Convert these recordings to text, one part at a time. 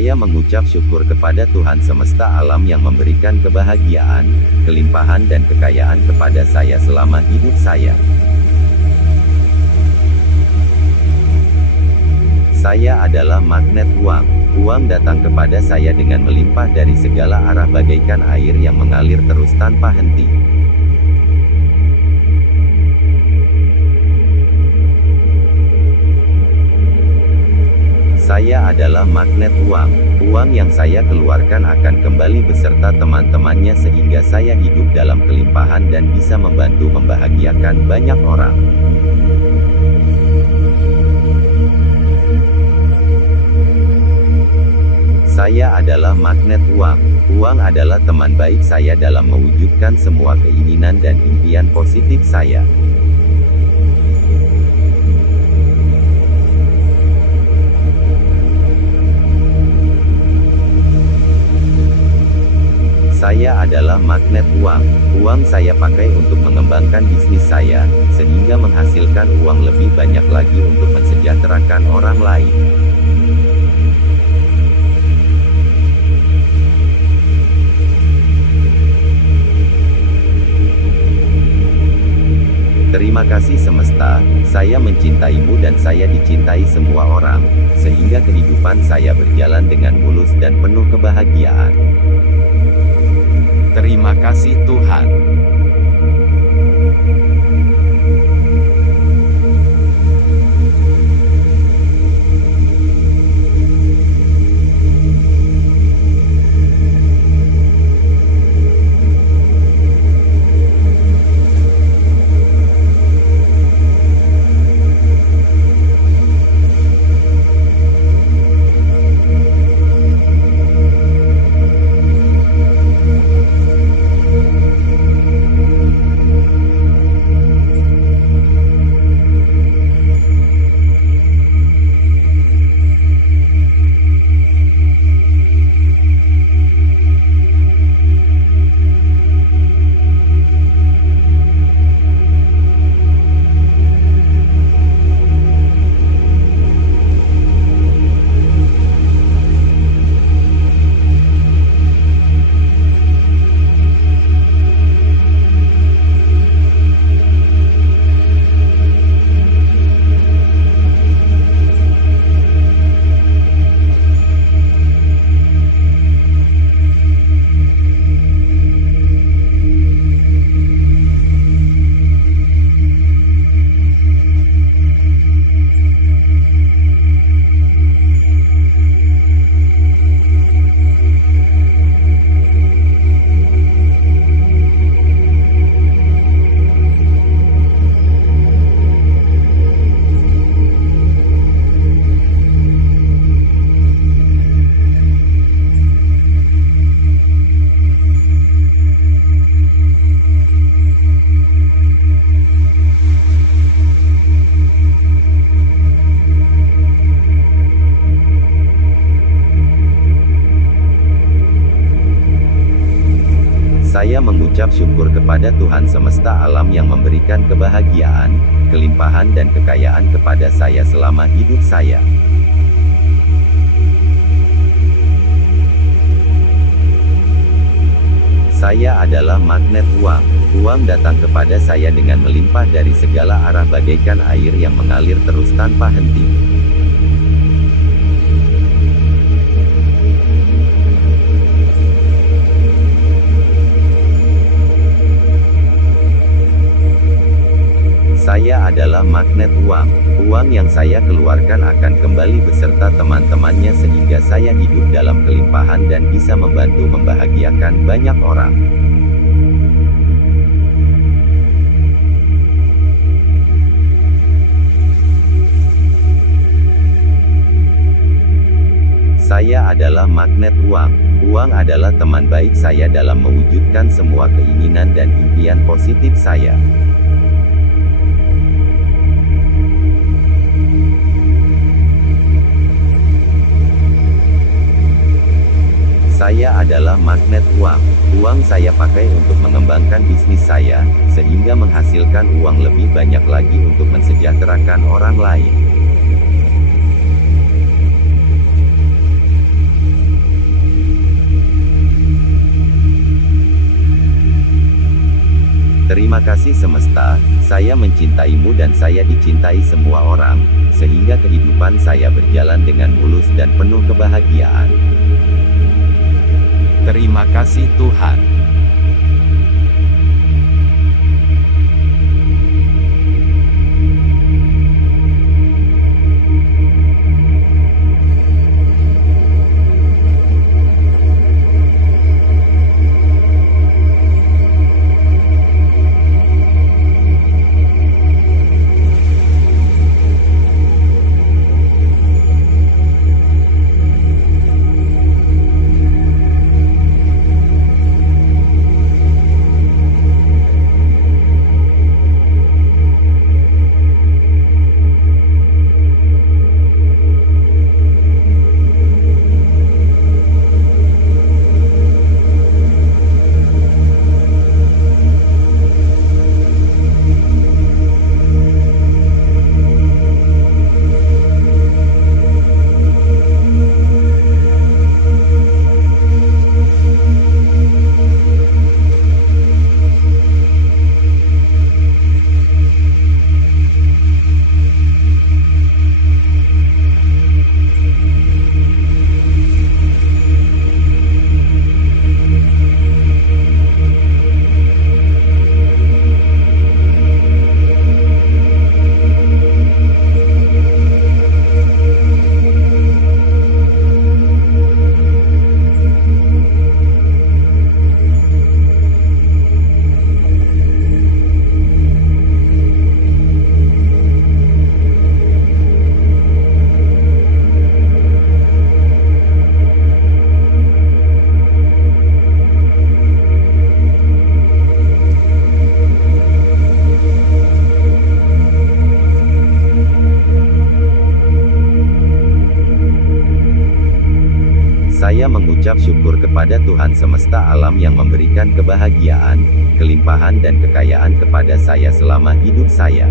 Saya mengucap syukur kepada Tuhan semesta alam yang memberikan kebahagiaan, kelimpahan dan kekayaan kepada saya selama hidup saya. Saya adalah magnet uang. Uang datang kepada saya dengan melimpah dari segala arah bagaikan air yang mengalir terus tanpa henti. Saya adalah magnet uang. Uang yang saya keluarkan akan kembali beserta teman-temannya sehingga saya hidup dalam kelimpahan dan bisa membantu membahagiakan banyak orang. Saya adalah magnet uang. Uang adalah teman baik saya dalam mewujudkan semua keinginan dan impian positif saya. Saya adalah magnet uang. Uang saya pakai untuk mengembangkan bisnis saya, sehingga menghasilkan uang lebih banyak lagi untuk mensejahterakan orang lain. Terima kasih semesta, saya mencintaimu dan saya dicintai semua orang, sehingga kehidupan saya berjalan dengan mulus dan penuh kebahagiaan. Terima kasih Tuhan. Saya mengucap syukur kepada Tuhan semesta alam yang memberikan kebahagiaan, kelimpahan dan kekayaan kepada saya selama hidup saya. Saya adalah magnet uang. Uang datang kepada saya dengan melimpah dari segala arah bagaikan air yang mengalir terus tanpa henti. Saya adalah magnet uang. Uang yang saya keluarkan akan kembali beserta teman-temannya sehingga saya hidup dalam kelimpahan dan bisa membantu membahagiakan banyak orang. Saya adalah magnet uang. Uang adalah teman baik saya dalam mewujudkan semua keinginan dan impian positif saya. Saya adalah magnet uang. Uang saya pakai untuk mengembangkan bisnis saya, sehingga menghasilkan uang lebih banyak lagi untuk mensejahterakan orang lain. Terima kasih semesta, saya mencintaimu dan saya dicintai semua orang, sehingga kehidupan saya berjalan dengan mulus dan penuh kebahagiaan. Terima kasih Tuhan. Saya mengucap syukur kepada Tuhan semesta alam yang memberikan kebahagiaan, kelimpahan dan kekayaan kepada saya selama hidup saya.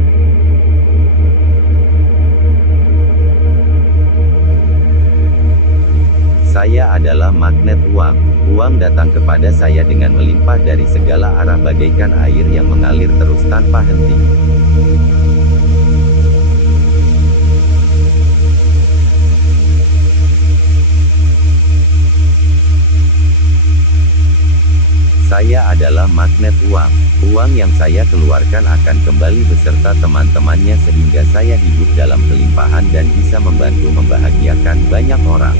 Saya adalah magnet uang. Uang datang kepada saya dengan melimpah dari segala arah bagaikan air yang mengalir terus tanpa henti. Saya adalah magnet uang. Uang yang saya keluarkan akan kembali beserta teman-temannya sehingga saya hidup dalam kelimpahan dan bisa membantu membahagiakan banyak orang.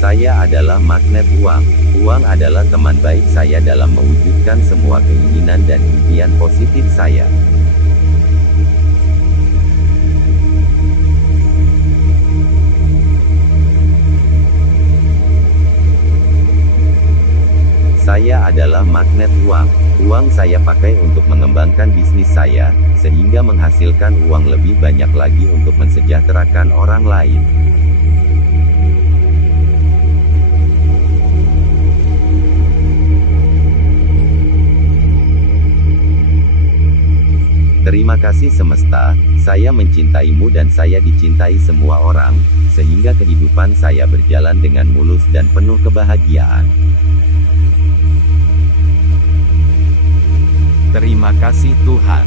Saya adalah magnet uang. Uang adalah teman baik saya dalam mewujudkan semua keinginan dan impian positif saya. Saya adalah magnet uang. Uang saya pakai untuk mengembangkan bisnis saya, sehingga menghasilkan uang lebih banyak lagi untuk mensejahterakan orang lain. Terima kasih semesta, saya mencintaimu dan saya dicintai semua orang, sehingga kehidupan saya berjalan dengan mulus dan penuh kebahagiaan. Terima kasih Tuhan.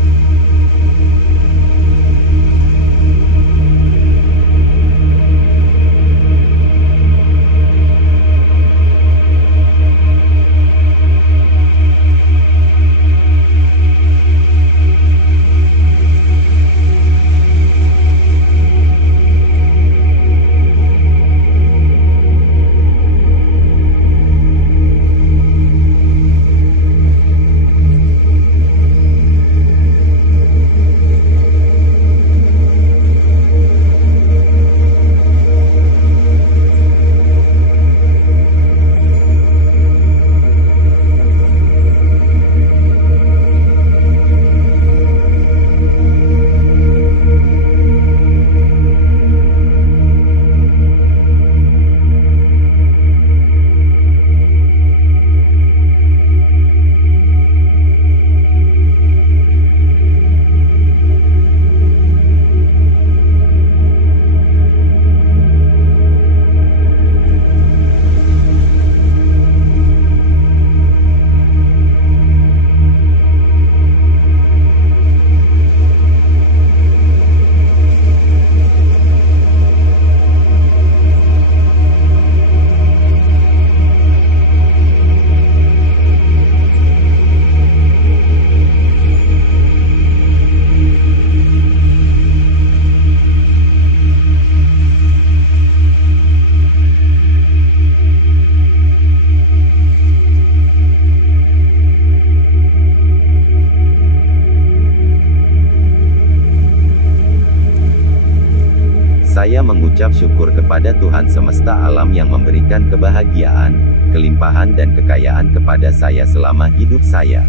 mengucap syukur kepada Tuhan semesta alam yang memberikan kebahagiaan, kelimpahan dan kekayaan kepada saya selama hidup saya.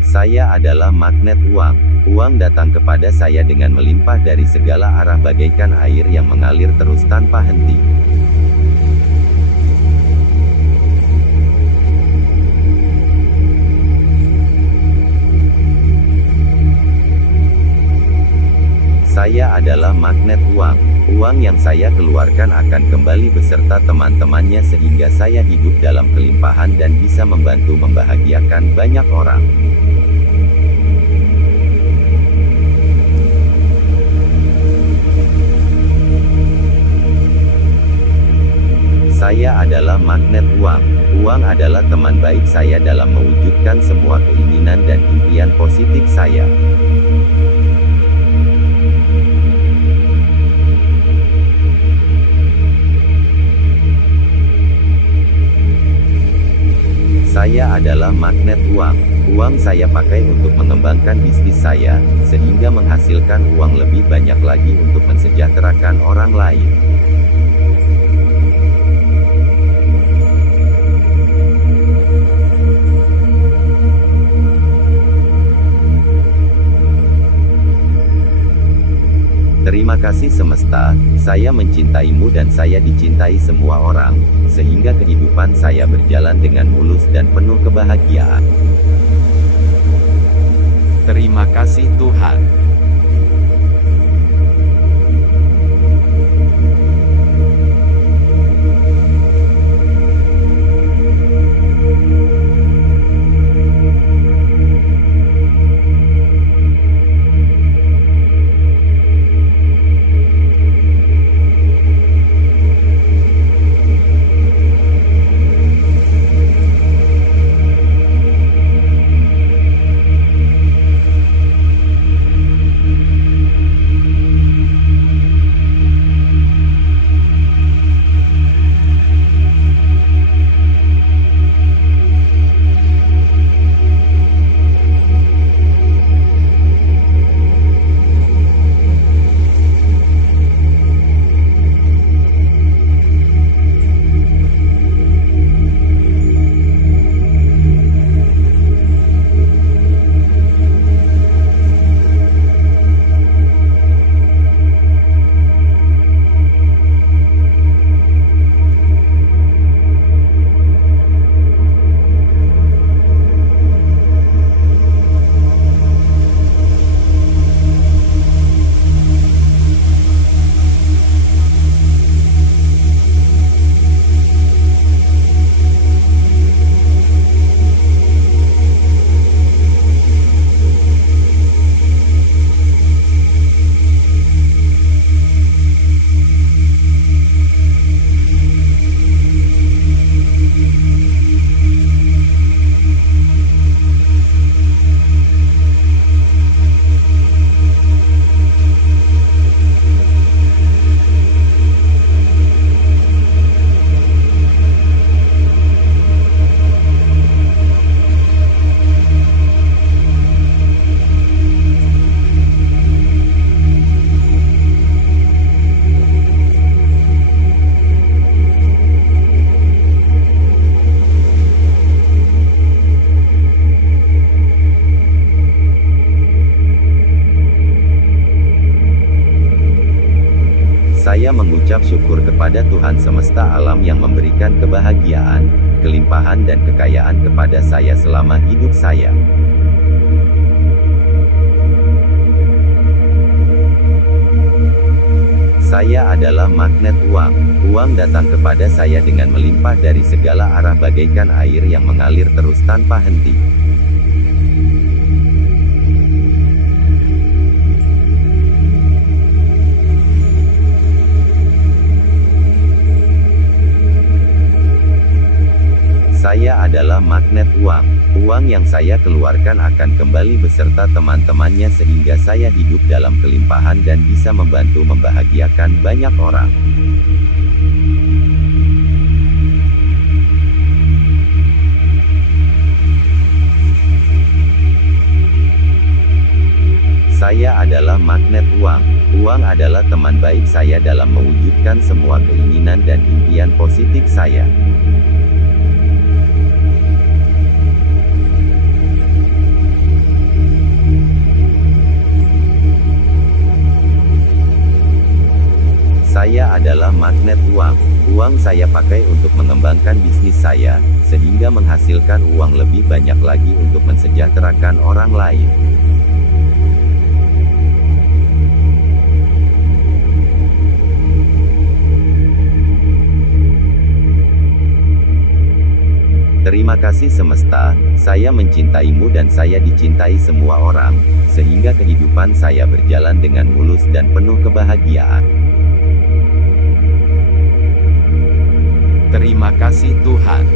Saya adalah magnet uang. Uang datang kepada saya dengan melimpah dari segala arah bagaikan air yang mengalir terus tanpa henti. Saya adalah magnet uang. Uang yang saya keluarkan akan kembali beserta teman-temannya sehingga saya hidup dalam kelimpahan dan bisa membantu membahagiakan banyak orang. Saya adalah magnet uang. Uang adalah teman baik saya dalam mewujudkan semua keinginan dan impian positif saya. Saya adalah magnet uang. Uang saya pakai untuk mengembangkan bisnis saya, sehingga menghasilkan uang lebih banyak lagi untuk mensejahterakan orang lain. Terima kasih semesta, saya mencintaimu dan saya dicintai semua orang, sehingga kehidupan saya berjalan dengan mulus dan penuh kebahagiaan. Terima kasih Tuhan. Saya mengucap syukur kepada Tuhan semesta alam yang memberikan kebahagiaan, kelimpahan dan kekayaan kepada saya selama hidup saya. Saya adalah magnet uang. Uang datang kepada saya dengan melimpah dari segala arah bagaikan air yang mengalir terus tanpa henti. Saya adalah magnet uang. Uang yang saya keluarkan akan kembali beserta teman-temannya sehingga saya hidup dalam kelimpahan dan bisa membantu membahagiakan banyak orang. Saya adalah magnet uang. Uang adalah teman baik saya dalam mewujudkan semua keinginan dan impian positif saya. Saya adalah magnet uang. Uang saya pakai untuk mengembangkan bisnis saya, sehingga menghasilkan uang lebih banyak lagi untuk mensejahterakan orang lain. Terima kasih semesta, saya mencintaimu dan saya dicintai semua orang, sehingga kehidupan saya berjalan dengan mulus dan penuh kebahagiaan. Terima kasih Tuhan.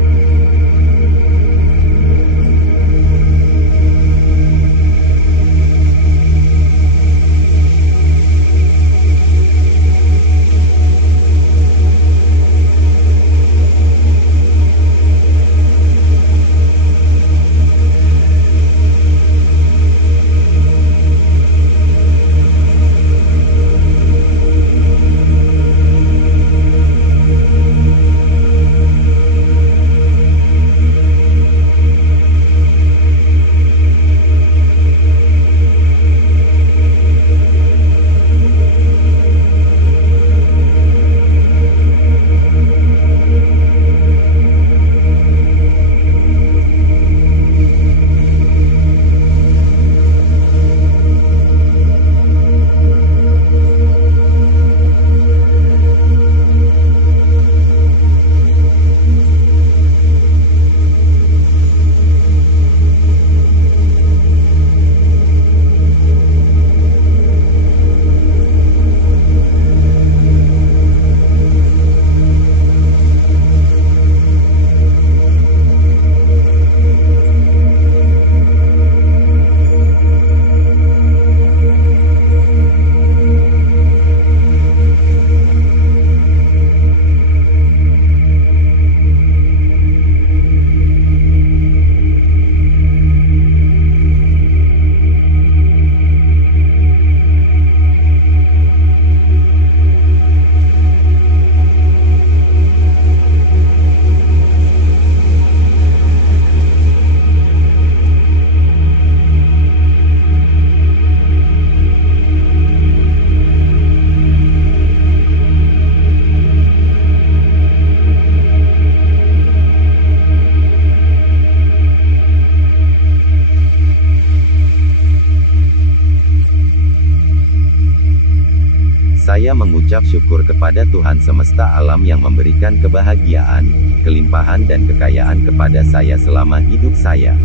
Saya mengucap syukur kepada Tuhan semesta alam yang memberikan kebahagiaan, kelimpahan dan kekayaan kepada saya selama hidup saya.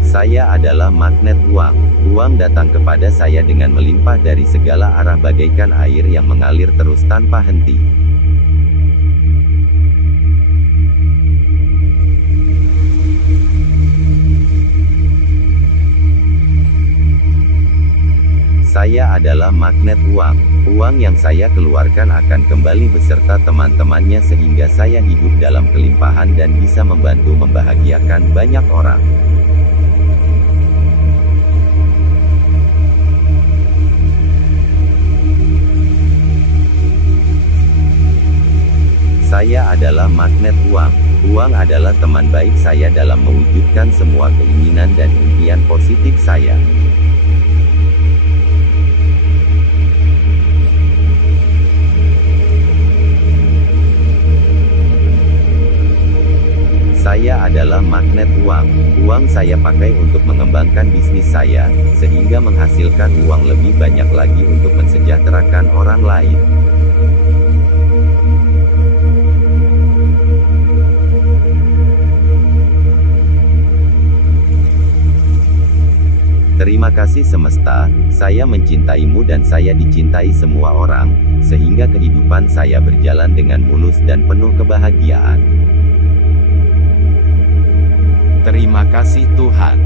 Saya adalah magnet uang. Uang datang kepada saya dengan melimpah dari segala arah bagaikan air yang mengalir terus tanpa henti. Saya adalah magnet uang. Uang yang saya keluarkan akan kembali beserta teman-temannya sehingga saya hidup dalam kelimpahan dan bisa membantu membahagiakan banyak orang. Saya adalah magnet uang. Uang adalah teman baik saya dalam mewujudkan semua keinginan dan impian positif saya. Saya adalah magnet uang. Uang saya pakai untuk mengembangkan bisnis saya, sehingga menghasilkan uang lebih banyak lagi untuk mensejahterakan orang lain. Terima kasih semesta, saya mencintaimu dan saya dicintai semua orang, sehingga kehidupan saya berjalan dengan mulus dan penuh kebahagiaan. Terima kasih Tuhan.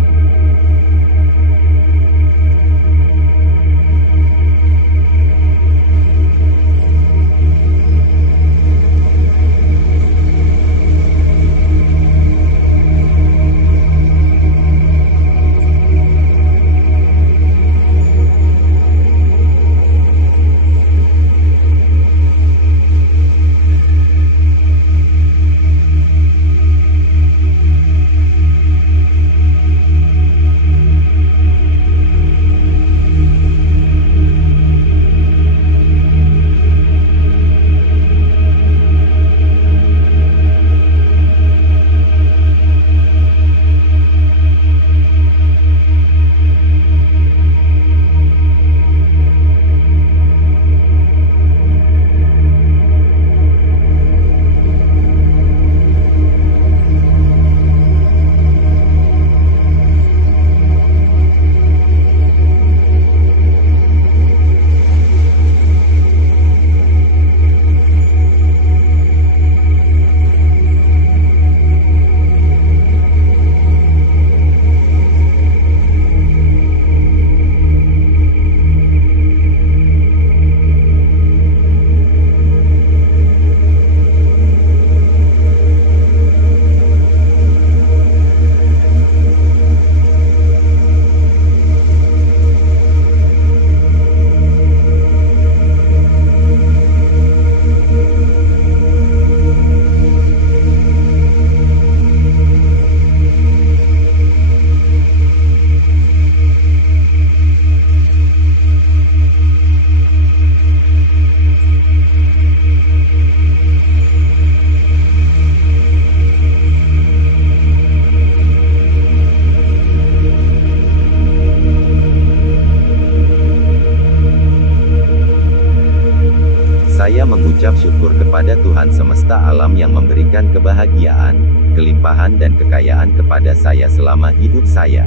mengucap syukur kepada Tuhan semesta alam yang memberikan kebahagiaan, kelimpahan dan kekayaan kepada saya selama hidup saya.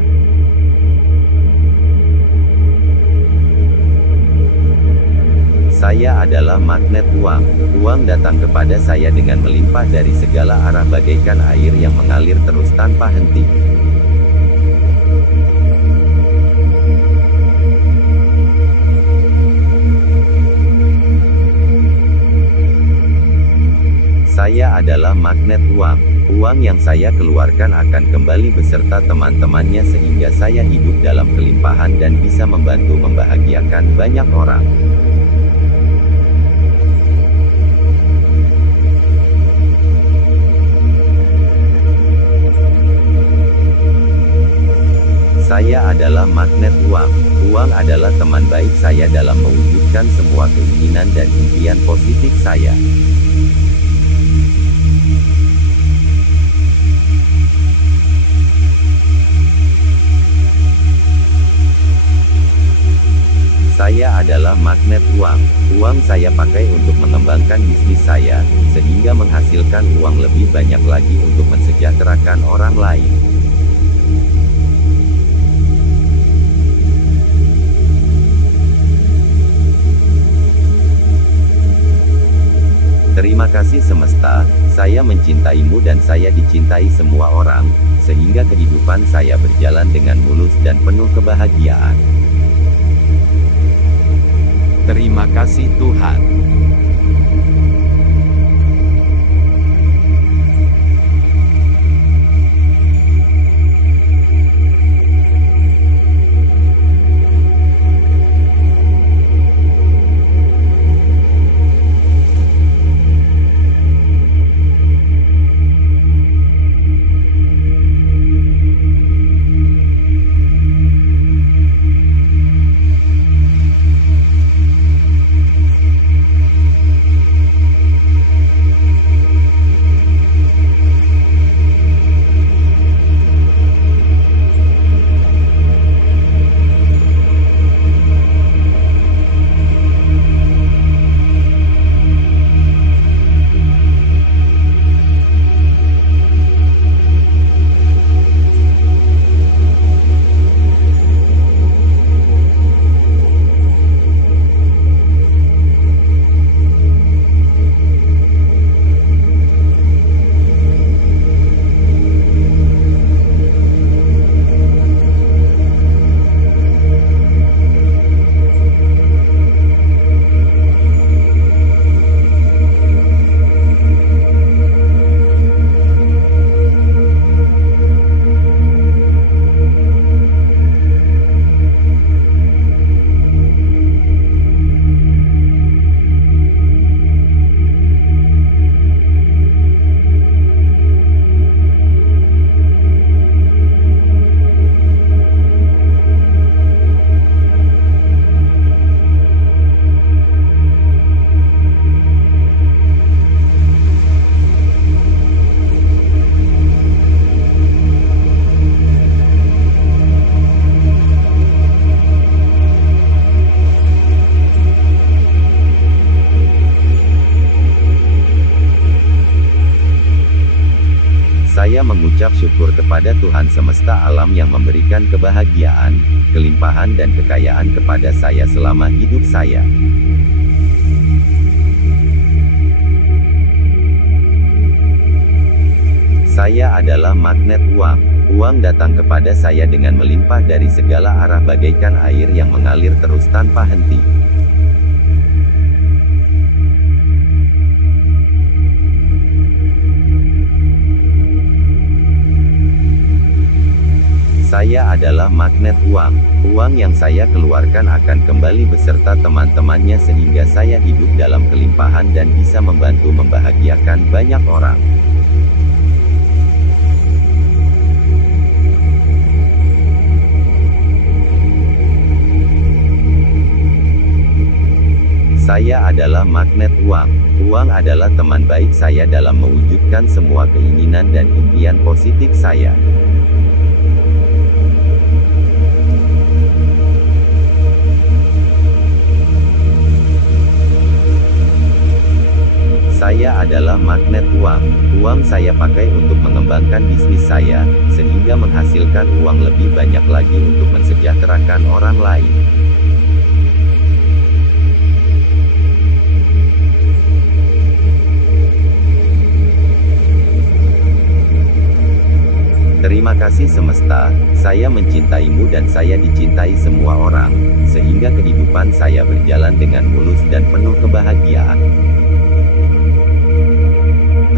Saya adalah magnet uang. Uang datang kepada saya dengan melimpah dari segala arah bagaikan air yang mengalir terus tanpa henti. Saya adalah magnet uang. Uang yang saya keluarkan akan kembali beserta teman-temannya sehingga saya hidup dalam kelimpahan dan bisa membantu membahagiakan banyak orang. Saya adalah magnet uang. Uang adalah teman baik saya dalam mewujudkan semua keinginan dan impian positif saya. Saya adalah magnet uang. Uang saya pakai untuk mengembangkan bisnis saya, sehingga menghasilkan uang lebih banyak lagi untuk mensejahterakan orang lain. Terima kasih semesta, saya mencintaimu dan saya dicintai semua orang, sehingga kehidupan saya berjalan dengan mulus dan penuh kebahagiaan. Terima kasih Tuhan. Saya mengucap syukur kepada Tuhan semesta alam yang memberikan kebahagiaan, kelimpahan dan kekayaan kepada saya selama hidup saya. Saya adalah magnet uang. Uang datang kepada saya dengan melimpah dari segala arah bagaikan air yang mengalir terus tanpa henti. Saya adalah magnet uang. Uang yang saya keluarkan akan kembali beserta teman-temannya sehingga saya hidup dalam kelimpahan dan bisa membantu membahagiakan banyak orang. Saya adalah magnet uang. Uang adalah teman baik saya dalam mewujudkan semua keinginan dan impian positif saya. Uang saya pakai untuk mengembangkan bisnis saya, sehingga menghasilkan uang lebih banyak lagi untuk mensejahterakan orang lain. Terima kasih semesta, saya mencintaimu dan saya dicintai semua orang, sehingga kehidupan saya berjalan dengan mulus dan penuh kebahagiaan.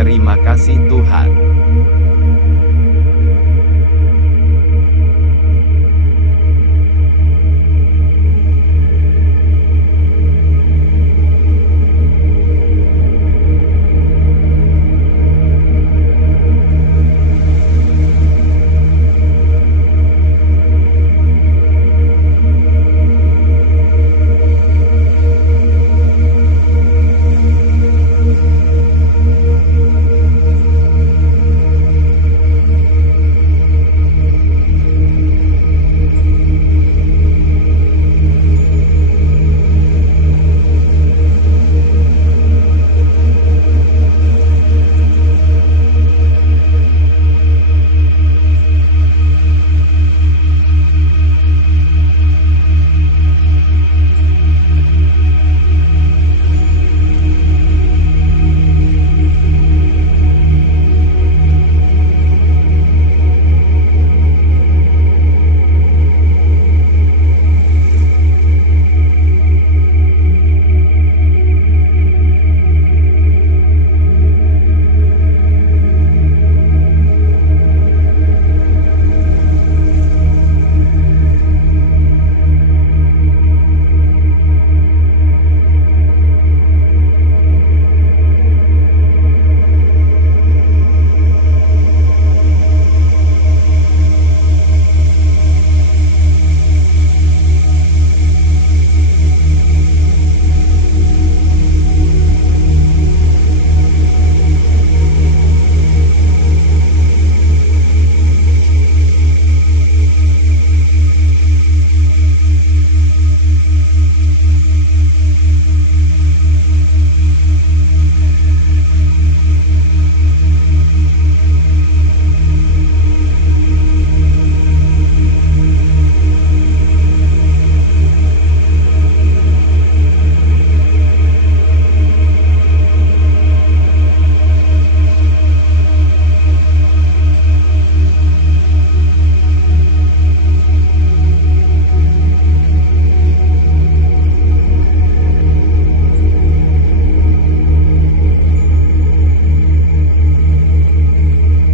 Terima kasih Tuhan.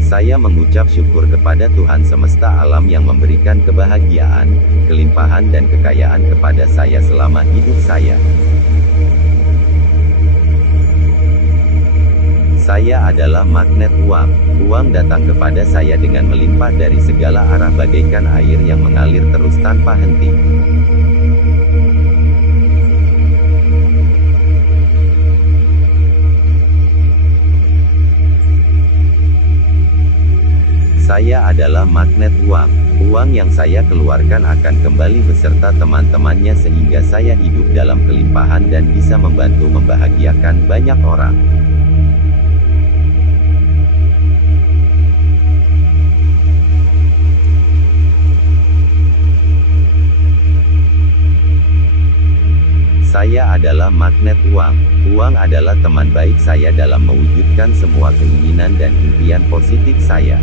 Saya mengucap syukur kepada Tuhan semesta alam yang memberikan kebahagiaan, kelimpahan dan kekayaan kepada saya selama hidup saya. Saya adalah magnet uang. Uang datang kepada saya dengan melimpah dari segala arah bagaikan air yang mengalir terus tanpa henti. Saya adalah magnet uang. Uang yang saya keluarkan akan kembali beserta teman-temannya sehingga saya hidup dalam kelimpahan dan bisa membantu membahagiakan banyak orang. Saya adalah magnet uang. Uang adalah teman baik saya dalam mewujudkan semua keinginan dan impian positif saya.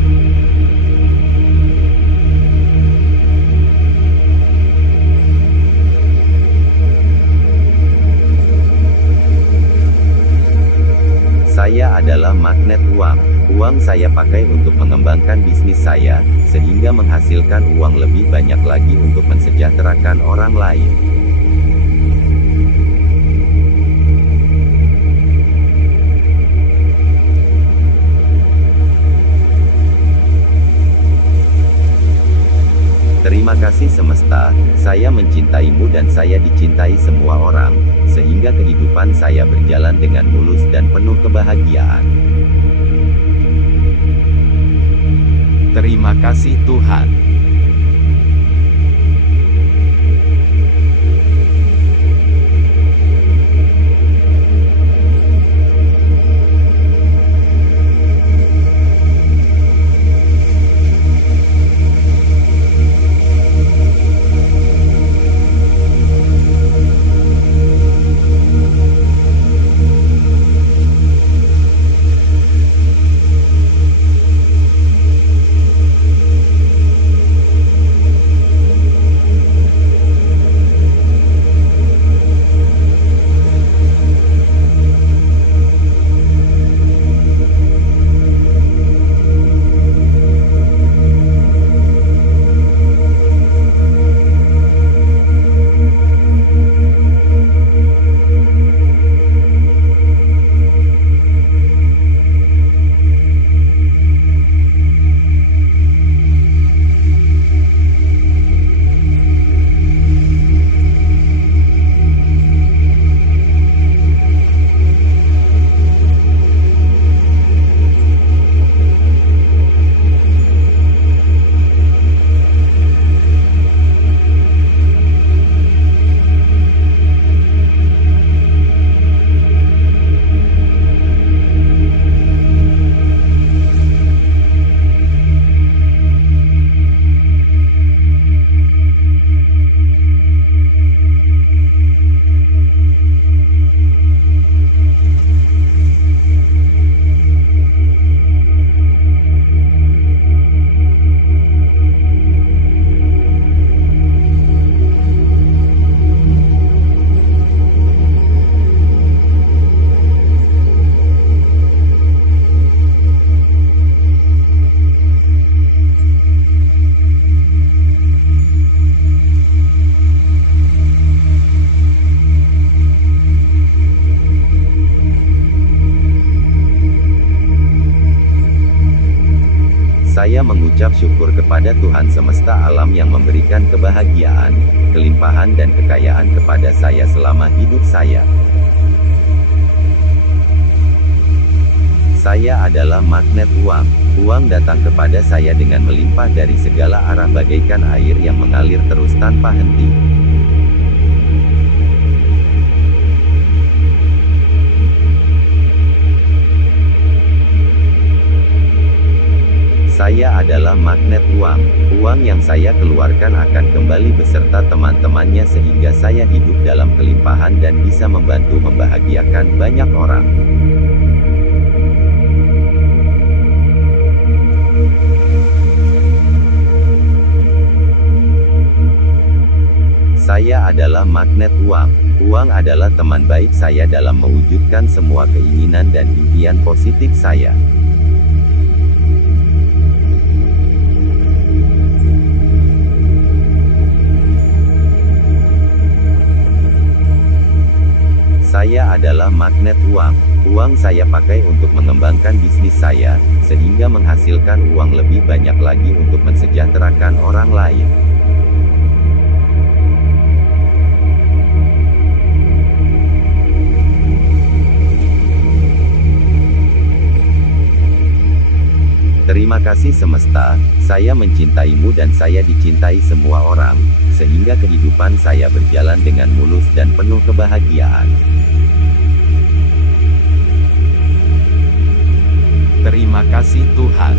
Saya adalah magnet uang. Uang saya pakai untuk mengembangkan bisnis saya, sehingga menghasilkan uang lebih banyak lagi untuk mensejahterakan orang lain. Terima kasih semesta, saya mencintaimu dan saya dicintai semua orang, sehingga kehidupan saya berjalan dengan mulus dan penuh kebahagiaan. Terima kasih Tuhan. Saya mengucap syukur kepada Tuhan semesta alam yang memberikan kebahagiaan, kelimpahan dan kekayaan kepada saya selama hidup saya. Saya adalah magnet uang. Uang datang kepada saya dengan melimpah dari segala arah bagaikan air yang mengalir terus tanpa henti. Saya adalah magnet uang. Uang yang saya keluarkan akan kembali beserta teman-temannya sehingga saya hidup dalam kelimpahan dan bisa membantu membahagiakan banyak orang. Saya adalah magnet uang. Uang adalah teman baik saya dalam mewujudkan semua keinginan dan impian positif saya. Saya adalah magnet uang. Uang saya pakai untuk mengembangkan bisnis saya, sehingga menghasilkan uang lebih banyak lagi untuk mensejahterakan orang lain. Terima kasih semesta, saya mencintaimu dan saya dicintai semua orang, sehingga kehidupan saya berjalan dengan mulus dan penuh kebahagiaan. Terima kasih Tuhan.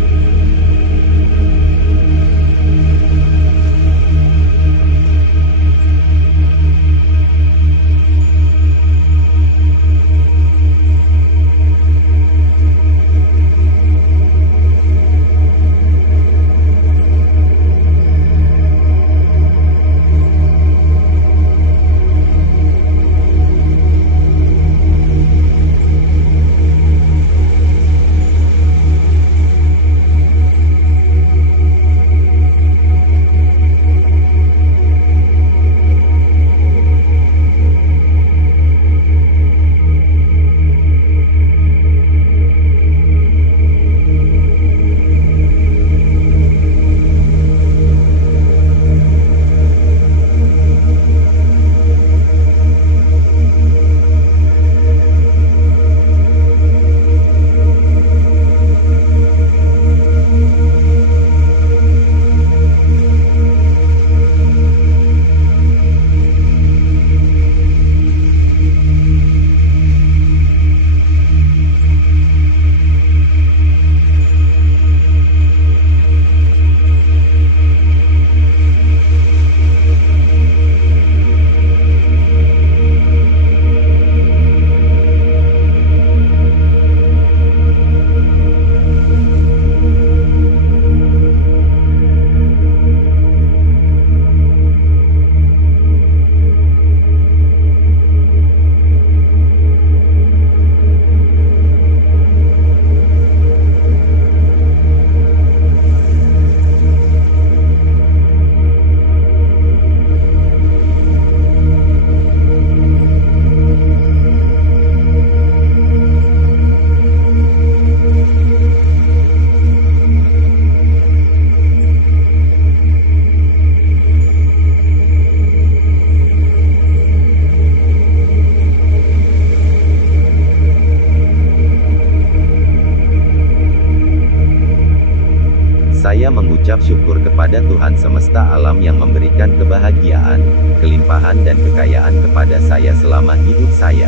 Saya mengucap syukur kepada Tuhan semesta alam yang memberikan kebahagiaan, kelimpahan dan kekayaan kepada saya selama hidup saya.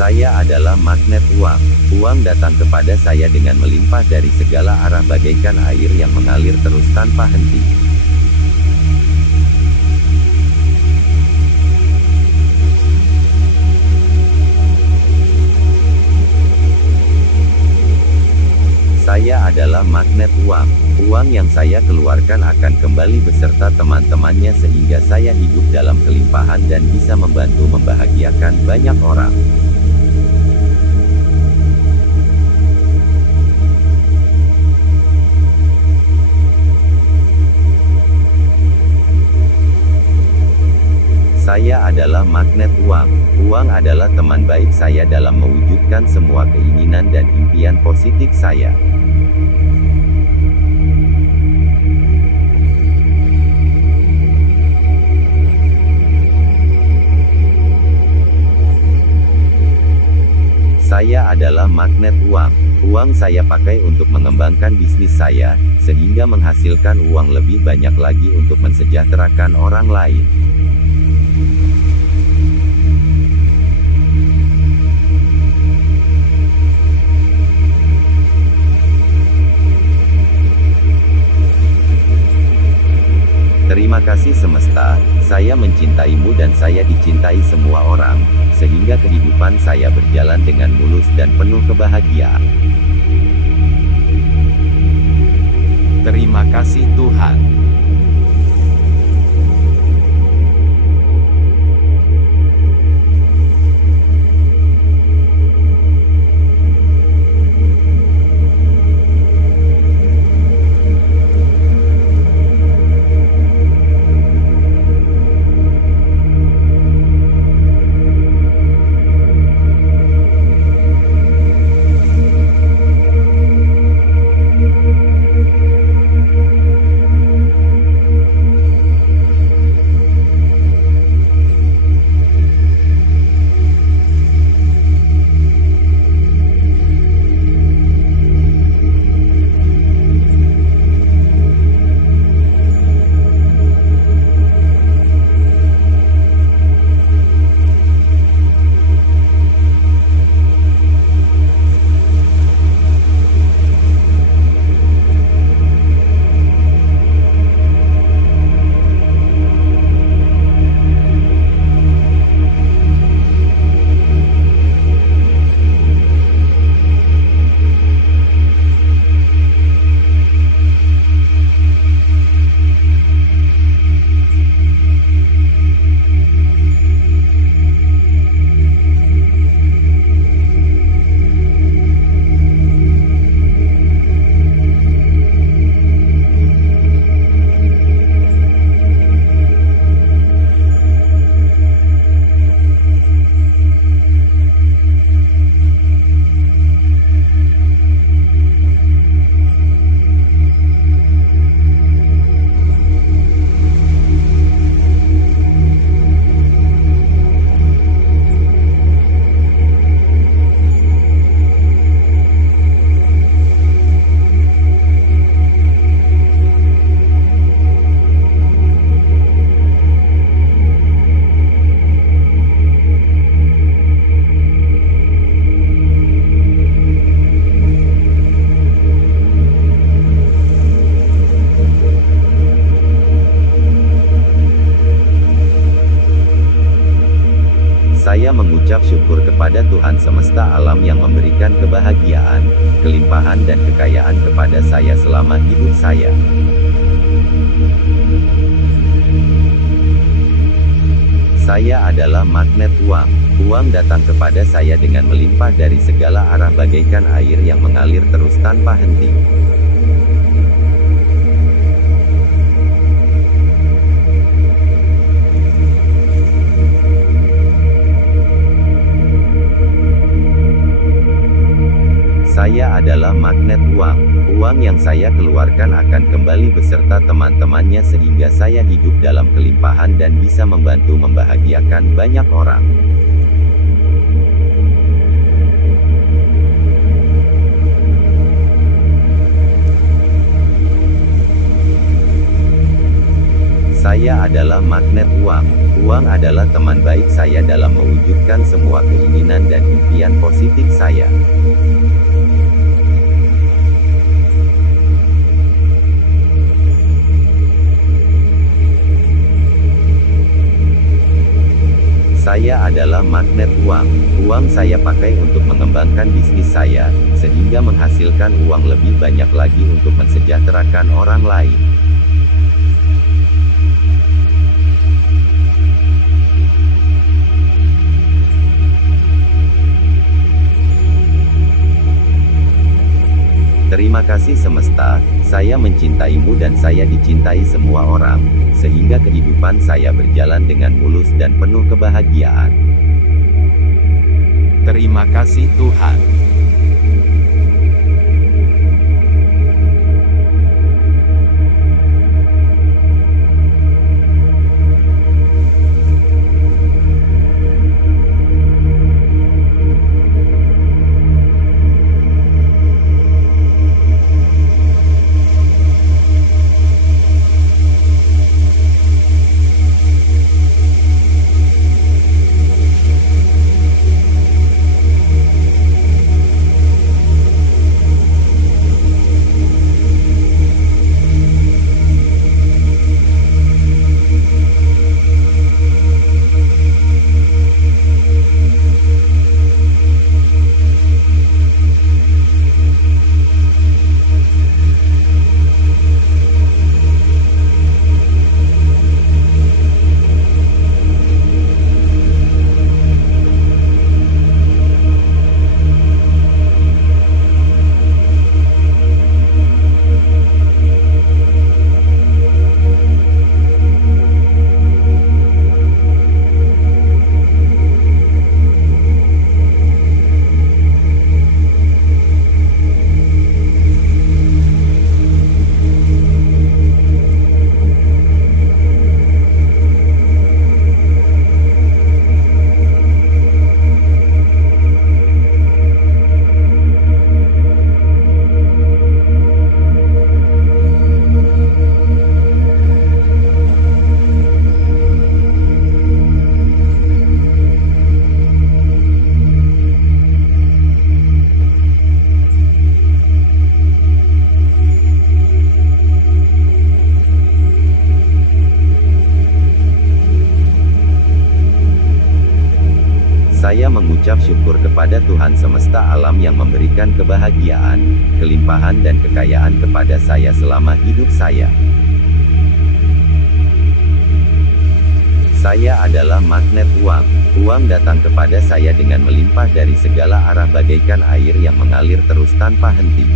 Saya adalah magnet uang. Uang datang kepada saya dengan melimpah dari segala arah bagaikan air yang mengalir terus tanpa henti. Saya adalah magnet uang. Uang yang saya keluarkan akan kembali beserta teman-temannya sehingga saya hidup dalam kelimpahan dan bisa membantu membahagiakan banyak orang. Saya adalah magnet uang. Uang Saya adalah teman baik saya dalam mewujudkan semua keinginan dan impian positif saya. Saya adalah magnet uang. Uang saya pakai untuk mengembangkan bisnis saya, sehingga menghasilkan uang lebih banyak lagi untuk mensejahterakan orang lain. Terima kasih semesta, saya mencintaimu dan saya dicintai semua orang, sehingga kehidupan saya berjalan dengan mulus dan penuh kebahagiaan. Terima kasih Tuhan. Saya mengucap syukur kepada Tuhan semesta alam yang memberikan kebahagiaan, kelimpahan dan kekayaan kepada saya selama hidup saya. Saya adalah magnet uang. Uang datang kepada saya dengan melimpah dari segala arah bagaikan air yang mengalir terus tanpa henti. Saya adalah magnet uang. Uang yang saya keluarkan akan kembali beserta teman-temannya sehingga saya hidup dalam kelimpahan dan bisa membantu membahagiakan banyak orang. Saya adalah magnet uang. Uang adalah teman baik saya dalam mewujudkan semua keinginan dan impian positif saya. Saya adalah magnet uang. Uang saya pakai untuk mengembangkan bisnis saya, sehingga menghasilkan uang lebih banyak lagi untuk mensejahterakan orang lain. Terima kasih semesta, saya mencintaimu dan saya dicintai semua orang, sehingga kehidupan saya berjalan dengan mulus dan penuh kebahagiaan. Terima kasih Tuhan. Saya mengucap syukur kepada Tuhan semesta alam yang memberikan kebahagiaan, kelimpahan dan kekayaan kepada saya selama hidup saya. Saya adalah magnet uang. Uang datang kepada saya dengan melimpah dari segala arah bagaikan air yang mengalir terus tanpa henti.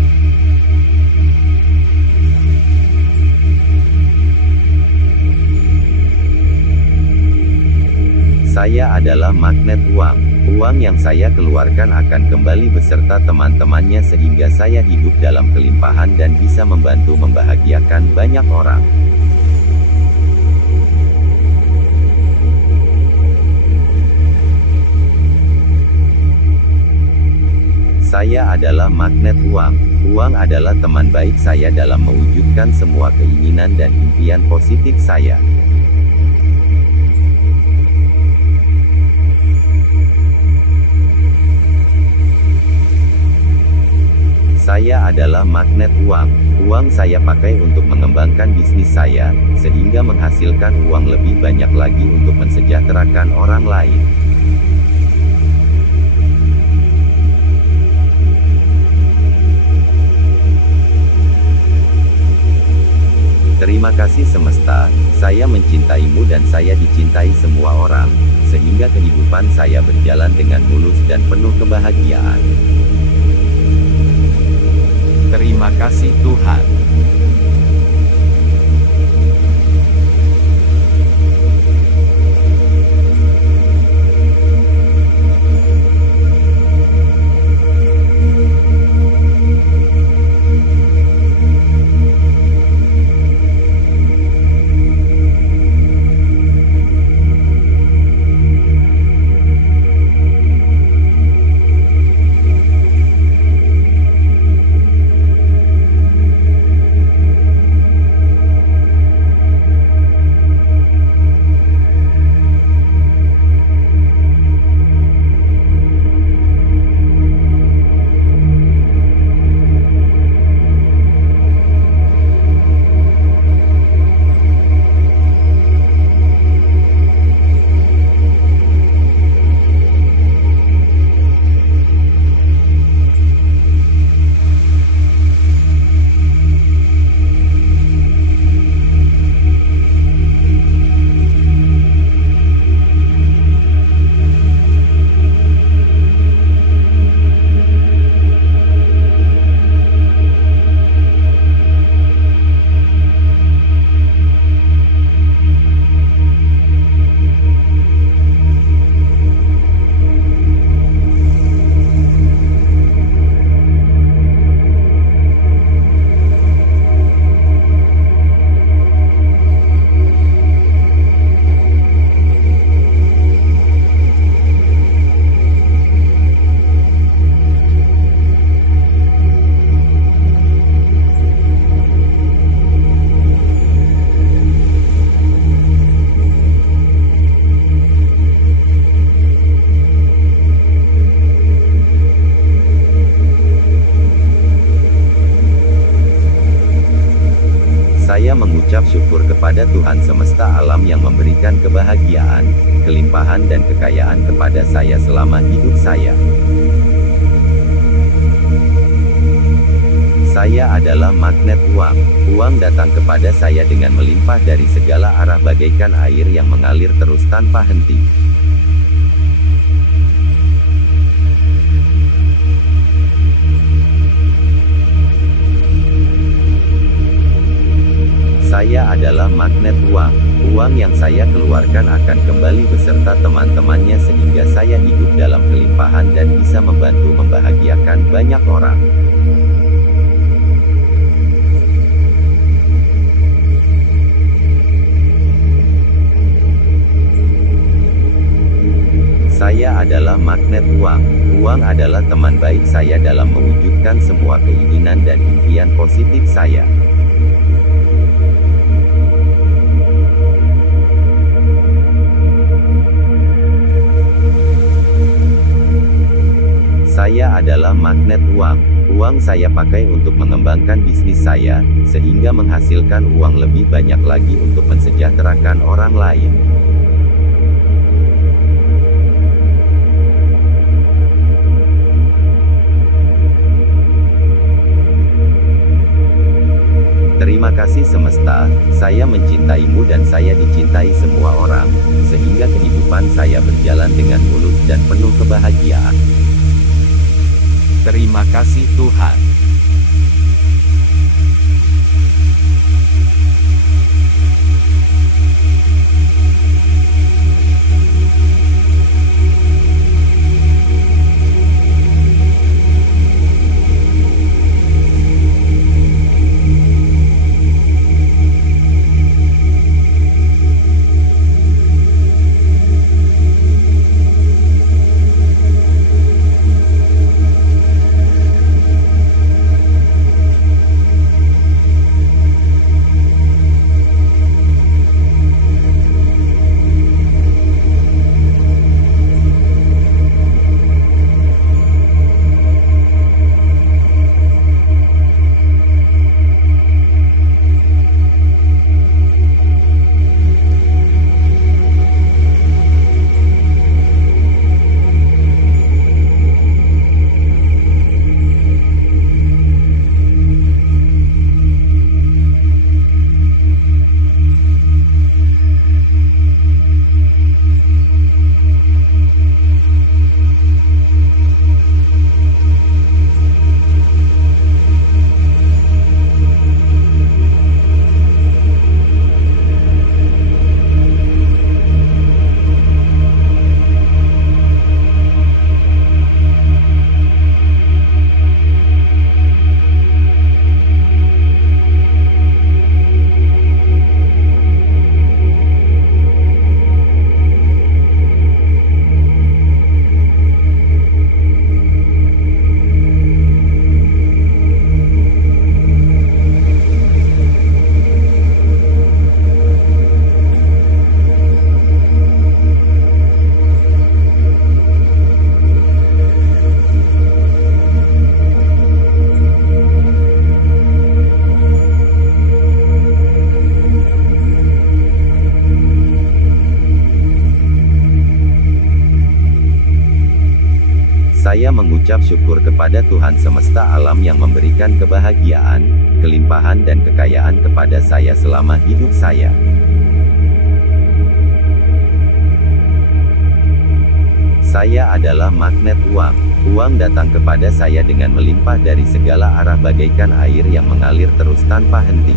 Saya adalah magnet uang. Uang yang saya keluarkan akan kembali beserta teman-temannya sehingga saya hidup dalam kelimpahan dan bisa membantu membahagiakan banyak orang. Saya adalah magnet uang. Uang adalah teman baik saya dalam mewujudkan semua keinginan dan impian positif saya. Saya adalah magnet uang. Uang saya pakai untuk mengembangkan bisnis saya, sehingga menghasilkan uang lebih banyak lagi untuk mensejahterakan orang lain. Terima kasih semesta, saya mencintaimu dan saya dicintai semua orang, sehingga kehidupan saya berjalan dengan mulus dan penuh kebahagiaan. Terima kasih Tuhan. Saya mengucap syukur kepada Tuhan semesta alam yang memberikan kebahagiaan, kelimpahan dan kekayaan kepada saya selama hidup saya. Saya adalah magnet uang. Uang datang kepada saya dengan melimpah dari segala arah bagaikan air yang mengalir terus tanpa henti. Saya adalah magnet uang. Uang yang saya keluarkan akan kembali beserta teman-temannya sehingga saya hidup dalam kelimpahan dan bisa membantu membahagiakan banyak orang. Saya adalah magnet uang. Uang adalah teman baik saya dalam mewujudkan semua keinginan dan impian positif saya. Saya adalah magnet uang. Uang saya pakai untuk mengembangkan bisnis saya, sehingga menghasilkan uang lebih banyak lagi untuk mensejahterakan orang lain. Terima kasih semesta, saya mencintaimu dan saya dicintai semua orang, sehingga kehidupan saya berjalan dengan mulus dan penuh kebahagiaan. Terima kasih Tuhan. Saya mengucap syukur kepada Tuhan semesta alam yang memberikan kebahagiaan, kelimpahan dan kekayaan kepada saya selama hidup saya. Saya adalah magnet uang. Uang datang kepada saya dengan melimpah dari segala arah bagaikan air yang mengalir terus tanpa henti.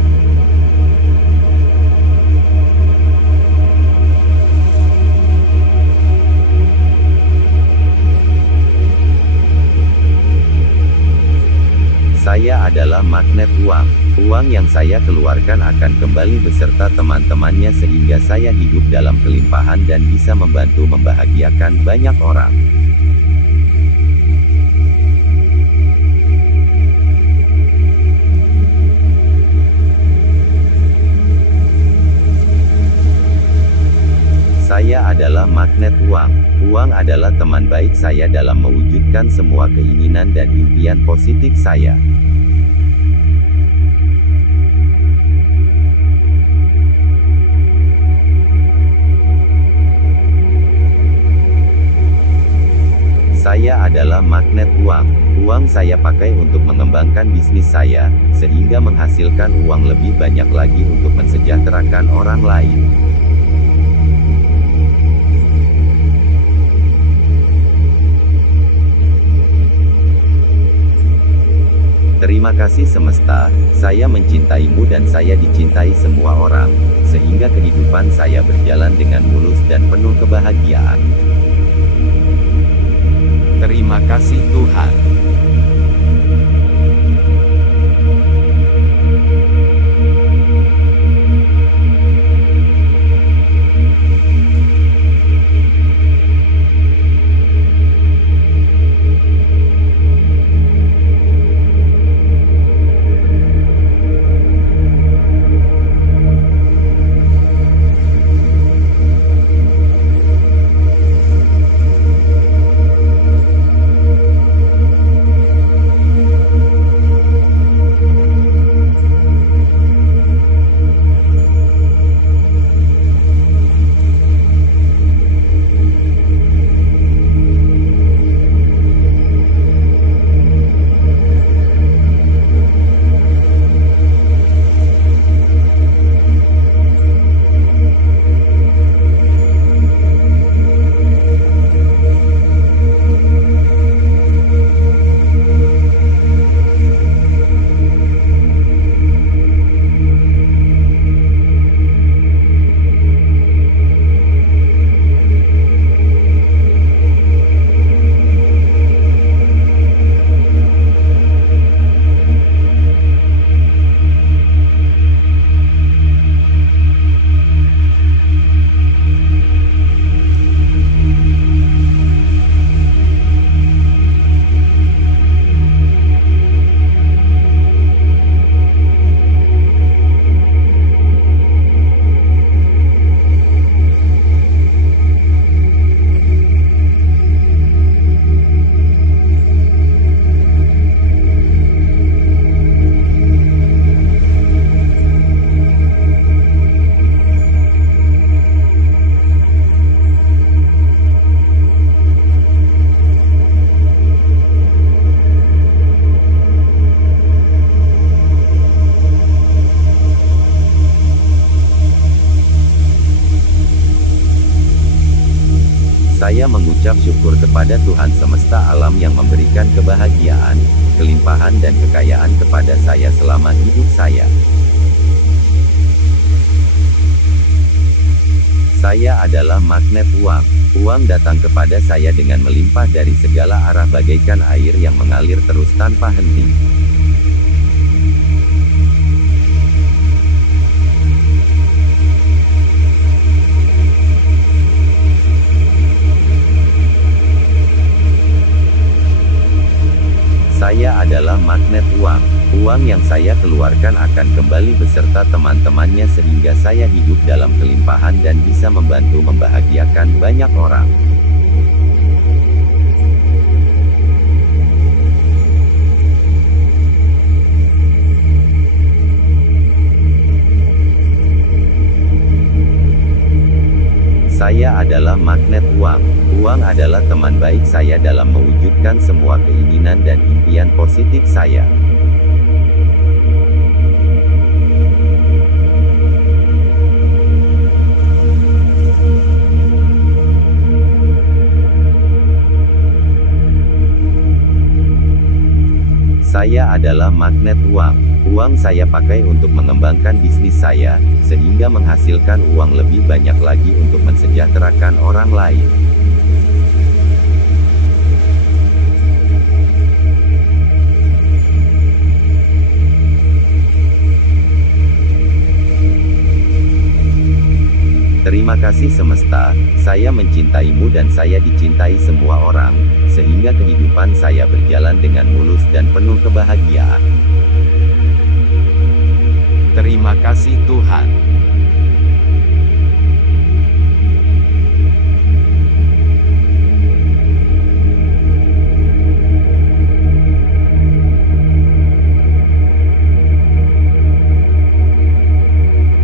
Saya adalah magnet uang. Uang yang saya keluarkan akan kembali beserta teman-temannya sehingga saya hidup dalam kelimpahan dan bisa membantu membahagiakan banyak orang. Saya adalah magnet uang. Uang adalah teman baik saya dalam mewujudkan semua keinginan dan impian positif saya. adalah magnet uang. Uang saya pakai untuk mengembangkan bisnis saya, sehingga menghasilkan uang lebih banyak lagi untuk mensejahterakan orang lain. Terima kasih semesta, saya mencintaimu dan saya dicintai semua orang, sehingga kehidupan saya berjalan dengan mulus dan penuh kebahagiaan. Terima kasih Tuhan. Saya mengucap syukur kepada Tuhan semesta alam yang memberikan kebahagiaan, kelimpahan dan kekayaan kepada saya selama hidup saya. Saya adalah magnet uang. Uang datang kepada saya dengan melimpah dari segala arah bagaikan air yang mengalir terus tanpa henti. Saya adalah magnet uang. Uang yang saya keluarkan akan kembali beserta teman-temannya sehingga saya hidup dalam kelimpahan dan bisa membantu membahagiakan banyak orang. Saya adalah magnet uang. Uang adalah teman baik saya dalam mewujudkan semua keinginan dan impian positif saya. Saya adalah magnet uang. Uang saya pakai untuk mengembangkan bisnis saya, sehingga menghasilkan uang lebih banyak lagi untuk mensejahterakan orang lain. Terima kasih semesta, saya mencintaimu dan saya dicintai semua orang, sehingga kehidupan saya berjalan dengan mulus dan penuh kebahagiaan. Terima kasih Tuhan.